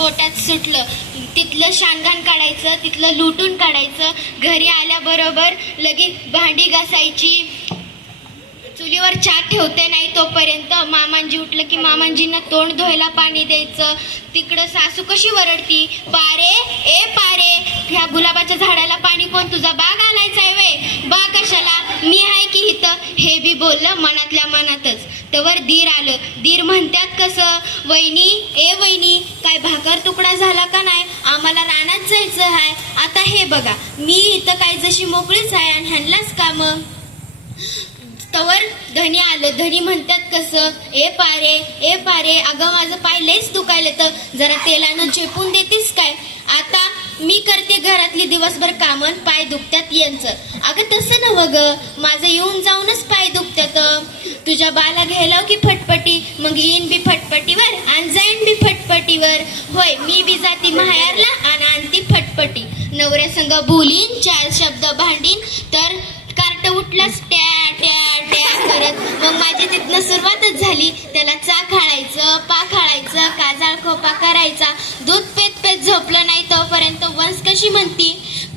गोट्यात सुटलं. तिथलं शानगान काढायचं, तिथलं लुटून काढायचं. घरी आल्याबरोबर लगेच भांडी घासायची. चुलीवर चहा ठेवते नाही तोपर्यंत मामांजी उठलं की मामांजींना तोंड धुवायला पाणी द्यायचं. तिकडं सासू कशी वरडती, पारे ए पारे, ह्या गुलाबाच्या झाडाला पाणी कोण, तुझा बाग आलायचा वे, बाग कशाला, मी आहे की इथं. हे बी बोललं मनातल्या मनातच. तवर दीर आलं. दीर म्हणतात कसं, वहिनी ए वहिनी, काय भाकर तुकडा झाला का नाही, आम्हाला रानात जायचं आहे. आता हे बघा, मी इथं काय जशी मोकळीच आहे आणि ह्यांनाच काम. तवर धनी आलं. धनी म्हणतात कसं, ए पारे, अगं माझं पाय लयच दुखायलं, तर जरा तेलानं चेपून देतीस काय. आता मी करते घरातली दिवसभर कामं, पाय दुखत्यात यांचं. अगं तसं नव्ह ग, माझं येऊन जाऊनच पाय दुखत्यात. तुझ्या बाला घ्यायला की फटफटी, मग येईन बी फटफटीवर आणि जाईन बी फटफटीवर. होय, मी बी जाती माहेरला आणि आणती फटफटी. नवऱ्यासंग बोलीन, 4 शब्द भांडीन, तर कार्ट उठलाच ट्या ट्या ट्या करत. मग माझी तिथनं सुरुवातच झाली. त्याला चा खाळायचं, पा खाळायचं, काजाळ खोपा करायचा. दूध पेत पेत झोपलं नाही तोपर्यंत वंस कशी म्हणती,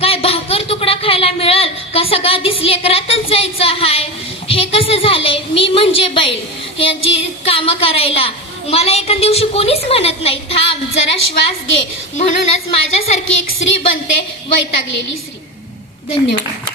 काय भाकर तुकडा खायला मिळल का सगळा दिस लेकरातच जायचं हाय. हे कसं झालंय, मी म्हणजे बैल यांची कामं करायला. मला एका दिवशी कोणीच म्हणत नाही, थांब जरा श्वास घे. म्हणूनच माझ्यासारखी एक स्त्री बनते, वैतागलेली स्त्री. धन्यवाद.